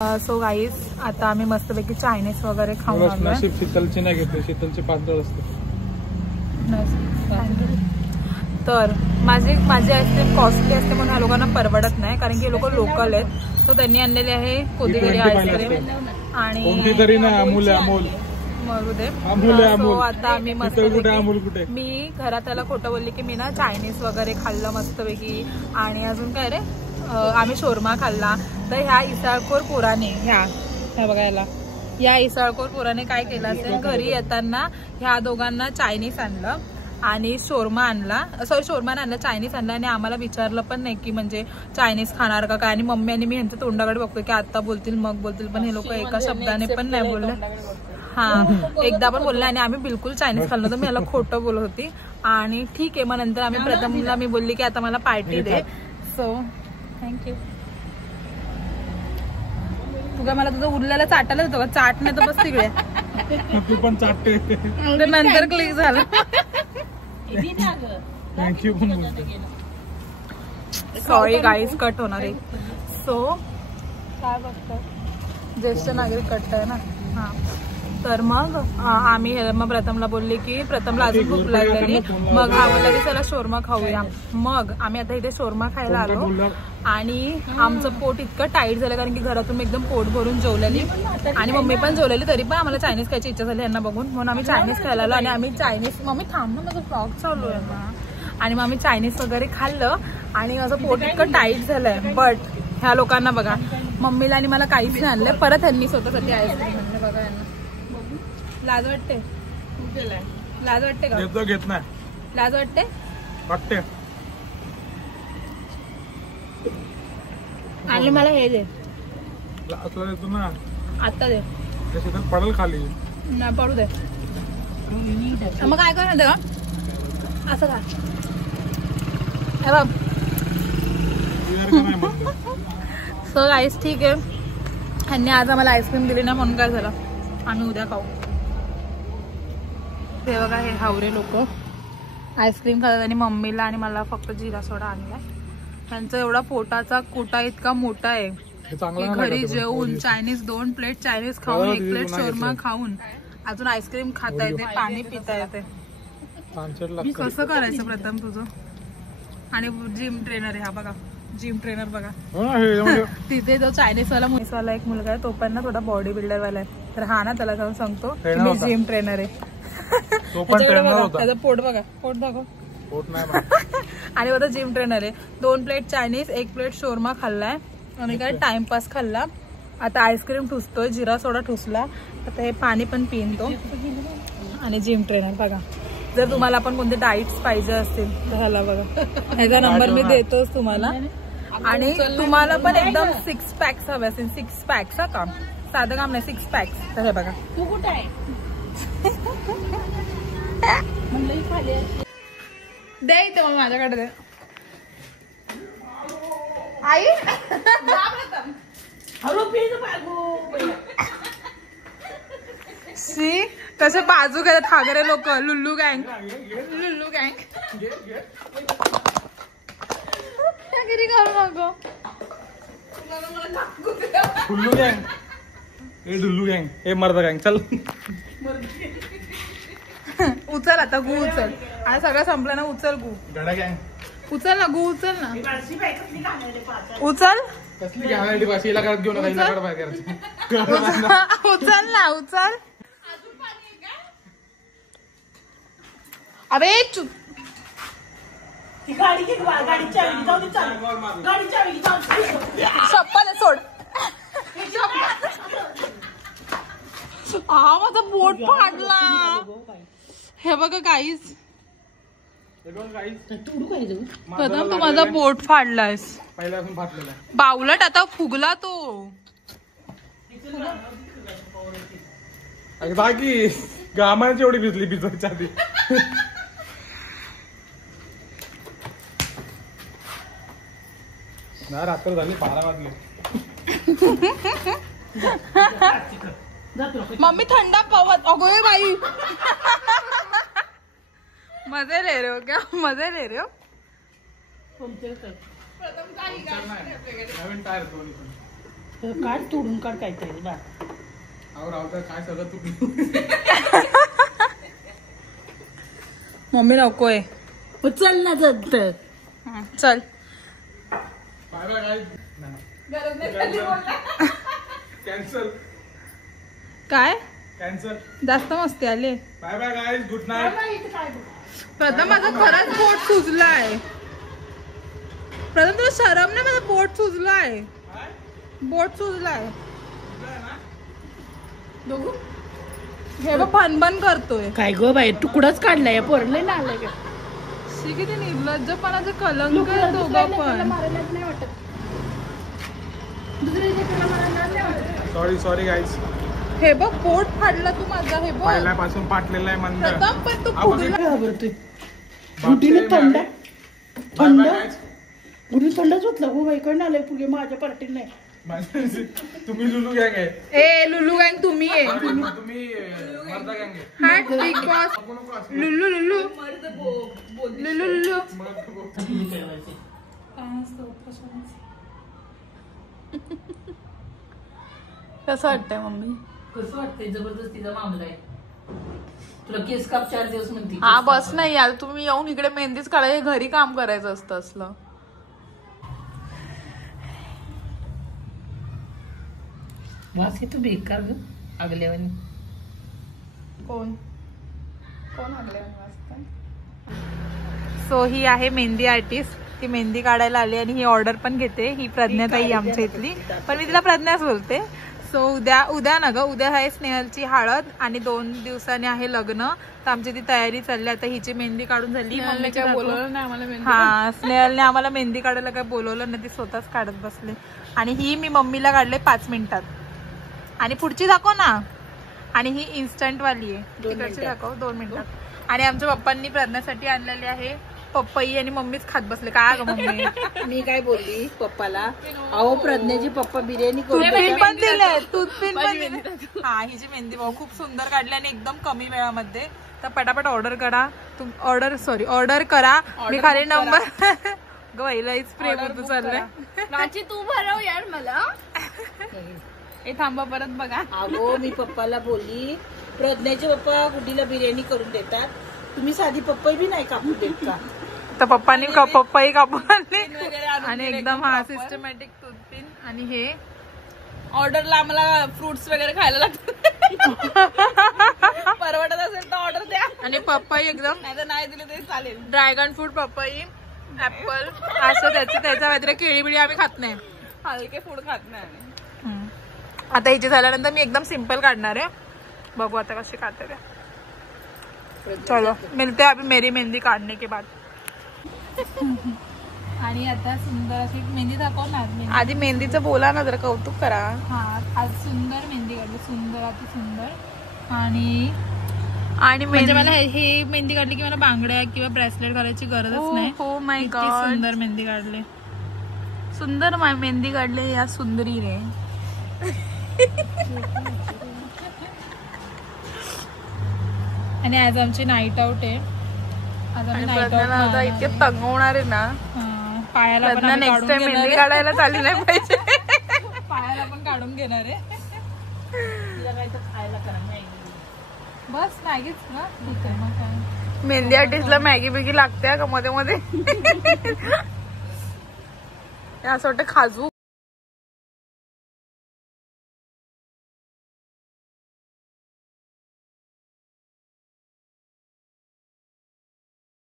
So guys आता आम्ही मस्तपैकी चायनीज वगैरे खाऊन आलो. शीतलची नाही घेतली, शीतलची पातळ असते. तर माझी आईस्क्रीम कॉस्टली असते म्हणून ह्या लोकांना परवडत नाही, कारण की हे लोक लोकल आहेत. सो त्यांनी आणलेली आहे कोथिगिरी आईस्क्रीम आणि कोणतीतरी ना अमूल आता आम्ही मस्त मी घरात त्याला खोटं बोलली की मी ना चायनीज वगैरे खाल्लं मस्तपैकी. आणि अजून काय रे आम्ही शोरमा खाल्ला. तर ह्या इसाळखोर पोराने ह्या बघायला या इसाळखोर पोराने काय केलं असेल, घरी येताना ह्या दोघांना चायनीज आणलं आणि शोरमा आणला, शोरमा आणला चायनीज आणला आणि आम्हाला विचारलं पण नाही की म्हणजे चायनीज खाणार का काय. आणि मम्मी आणि मी ह्यांच्या तोंडाकडे बघतोय की आता बोलतील मग बोलतील, पण हे लोक एका शब्दाने पण नाही बोलले. एकदा पण बोलले आणि आम्ही बिलकुल चायनीज खाल्लं. तर मी याला खोटं बोलत होती आणि ठीक आहे. मग नंतर आम्ही प्रथमला मी बोलली की आता मला पार्टी दे. So thank you. तुझा मला तुझं उरलेला चाटायला देतो का? चाट नाही तर बस तिकडे तू पण चाटते नंतर क्लिक झालं. थँक्यू. सॉरी गाईज कट होणार आहे. सो काय बघतो ज्येष्ठ नागरिक कट आहे ना. हा तर मग आम्ही मग प्रथमला बोलले की प्रथमला अजून भूक लागलेली. मग हा बोलला की चला शोरमा खाऊया. मग आम्ही आता इथे शोरमा खायला आलो आणि आमचं पोट इतकं टाईट झालं कारण की घरातून मी एकदम पोट भरून जेवलेली आणि मम्मी पण जेवलेली. तरी पण आम्हाला चायनीज खायची इच्छा झाली यांना बघून, म्हणून आम्ही चायनीज खायला आलो. आणि आम्ही चायनीज मम्मी थांब ना माझं ब्लॉग चालू आहे ना. आणि मग आम्ही चायनीज वगैरे खाल्लं आणि माझं पोट इतकं टाईट झालंय. बट ह्या लोकांना बघा, मम्मीला आणि मला काहीच नाही आणलं. परत ह्यांनी स्वतःसाठी आईस्क्रीम आणलं. बघा यांना लाज वाटते, लाज वाटते का? घेत नाही. लाज वाटते वाटते. आणि मला हे दे देतो ना आता दे. पडल खाली नाही पडू दे. मग काय करणार का असं का? सो गाईस ठीक आहे. ह्यांनी आज आम्हाला आईस्क्रीम दिली ना म्हणून काय झालं आम्ही उद्या खाऊ. ते बघा हे हावरे लोक आईस्क्रीम खातात आणि मम्मीला आणि मला फक्त जिरा सोडा आणलाय. त्यांचा एवढा पोटाचा कोटा इतका मोठा आहे की घरी जेवून चायनीज 2 प्लेट चायनीज खाऊन 1 प्लेट शोरमा खाऊन अजून आईस्क्रीम खाता येते, पाणी पिता येते. कसं करायचं प्रथम तुझं? आणि जिम ट्रेनर आहे हा बघा, जिम ट्रेनर बघा. तिथे जो चायनीज वाला एक मुलगा आहे तो पण ना थोडा बॉडी बिल्डर वाला आहे. तर हा ना त्याला जाऊन सांगतो मी जिम ट्रेनर आहे. त्याचं पोट बघा, पोट दाखव. आणि आता जिम ट्रेनर आहे. 2 प्लेट चायनीज 1 प्लेट शोरमा खाल्लाय आणि काय टाइमपास खाल्ला. आता आईस्क्रीम ठुसतोय, जिरा सोडा ठुसला. आता हे पाणी पण पिन तो. आणि जिम ट्रेनर बघा. जर तुम्हाला पण कोणते डाईट्स पाहिजे असतील तर ह्याला बघा, ह्याचा नंबर मी देतोच तुम्हाला. आणि तुम्हाला पण एकदम 6 पॅक्स हवे असतील, 6 पॅक्स. हा काम साधं काम नाही, 6 पॅक्स. तर हे बघा. तू कुठे आहे दे इथे मग माझ्याकडे दे. आई सी कसे बाजू घेतात हागरे लोक. लुल्लू गँग, लुल्लू गँग गिरी करू नको. लुल्लू गँग, ए डुल्लू गँग, ए मर्द गँग. चल उचल आता गु उचल. आणि सगळं संपलं ना, उचल गु. गडा गँग उचल ना, गु उचल ना. उचल कसली घ्यायला भाषेला करत घेऊन उचल ना, उचल. अबे चुप. शप्पल सोड. माझा बोट फाडला. हे बघा गाईज, प्रथम तू माझा बोट फाडलायस. पहिल्यापासून फाटलेला बावलट. आता फुगला तो. बाकी गामाची एवढी भिजली भिजवायच्या आधी. ना रात्र झाली 12 वाजले. मम्मी थंडा पवत. अगो बाई मजे ले रहे हो क्या? मजे ले रहे हो? काढ तोडून काढ काहीतरी बा. काय सगळं तू मम्मी नकोय. चल ना जत चल. बाय बाय कॅन्सल काय कॅन्सल. जास्त मस्ती आली. Bye bye guys good night. प्रथम माझं खरंच पोट सुजलाय. प्रथम तुला शरम नाही. माझं पोट सुजलाय. बोट सुजलाय. बघू हे बघ फनबन करतोय. काय ग बाई तुकडाच काढलाय पोरले ना आलाय का. किती निर्लज्जपणाचं कलंक आहे दोघं पण. Sorry guys. हे बघ पोट फाडलं तू माझं. हे बघ पहिल्यापासून पाटलेलं आहे मंद. प्रथम पण तू फुगला. गुटीने थंड थंड गुटी थंडच होतला गो बाई. कडनं आलाय पुढे माझ्या पार्टीत नाही. तुम्ही लुलू गँग आहे. ए लुलू गँग तुम्ही आहे. तुम्ही मर्दा गँग आहे. हॅट बिग बॉस. लुल्लू लुल्लू लुल्लू लुल्लू. कसं वाटतंय मम्मी. कसं वाटतंय. जबरदस्तीचा मामला आहे. तुला केस काप 4 दिवस म्हणते. हा बस नाही यार. तुम्ही येऊन इकडे मेहंदीच काढायची. घरी काम करायचं असतं असलं. वास येतो बेकार ग आगल्यावानी. कोण आगल्यावानी वाजता. सो ही आहे मेहंदी आर्टिस्ट. ती मेहंदी काढायला आली आणि ही ऑर्डर पण घेते. ही प्रज्ञाताई आमच्या इथली. पण मी तिला प्रज्ञाच बोलते. सो उद्या ना ग. उद्या आहे स्नेहलची हळद आणि 2 दिवसांनी आहे लग्न. तर आमची ती तयारी चालली. आता हिची मेहंदी काढून झाली. हा स्नेहलने आम्हाला मेहंदी काढायला काय बोलवलं नाही. ती स्वतःच काढत बसले. आणि ही मी मम्मीला काढले 5 मिनिटात. आणि पुढची दाखव ना. आणि ही इन्स्टंट वाली आहे. तिकडची दाखव 2 मिनिटात. आणि आमच्या पप्पांनी प्रज्ञासाठी आणलेली आहे पपई. आणि मम्मीच खात बसले. काय ग मम्मी. मी काय बोलली पप्पाला. अहो प्रज्ञाची पप्पा बिर्याणी टूथपिन पण दिले. टूथपिन पण दिले. हा हिची मेहंदी भाऊ खूप सुंदर काढली आणि एकदम कमी वेळामध्ये. तर पटापट ऑर्डर करा. ऑर्डर करा. मी खाली नंबर गवाईलाच प्रेम होतं चाललंय. तू भरव यार मला. हे थांबा परत बघा. अगो मी पप्पाला बोलली प्रज्ञाचे पप्पा गुडीला बिर्याणी करून देतात. तुम्ही साधी पप्पा बी नाही कापून देत का. तर पप्पांनी पप्पाही कापून आणली. आणि एकदम हा सिस्टमॅटिक टूथपिन. आणि हे ऑर्डरला आम्हाला फ्रुट्स वगैरे खायला लागतात. परवडत असेल तर ऑर्डर द्या. आणि पप्पाई एकदम नाही तर नाही दिले तरी चालेल. ड्रॅगन फ्रूट पप्पाई ऍपल असं त्याच्या व्यतिरिक्त केळी बिळी आम्ही खात नाही. हलके फूड खात नाही. आता हिची झाल्यानंतर मी एकदम सिंपल काढणार आहे. बघू आता कशी काढते ते. चलो मिलते अभी मेरी मेहंदी काढने के बाद. आणि आता सुंदर अशी मेहंदी दाखवणार. आधी मेहंदीचं बोला ना जरा. कौतुक करा. हा आज सुंदर मेहंदी काढली. सुंदर अति सुंदर. आणि म्हणजे मला हे मेहंदी काढली की मला बांगड्या किंवा ब्रेसलेट घालायची गरजच नाही. हो माय गॉड. सुंदर मेहंदी काढली. सुंदर मेहंदी काढली या सुंदरी रे. आणि आज आमची नाईट आउट आहे. आज आम्ही नाईट आउट इतके तंगवणार आहे ना. पायाला पण नेक्स्ट टाइम मेहंदी काढायला चालली नाही पाहिजे. पायाला पण काढून घेणार आहे. तिला काय तर खायला करा मॅगी. बस मॅगीच ना. ठीक आहे मग काय. मेहंदी आर्टिस्टला मॅगी बिगी लागते का मध्ये मध्ये. असं वाटतं खाजू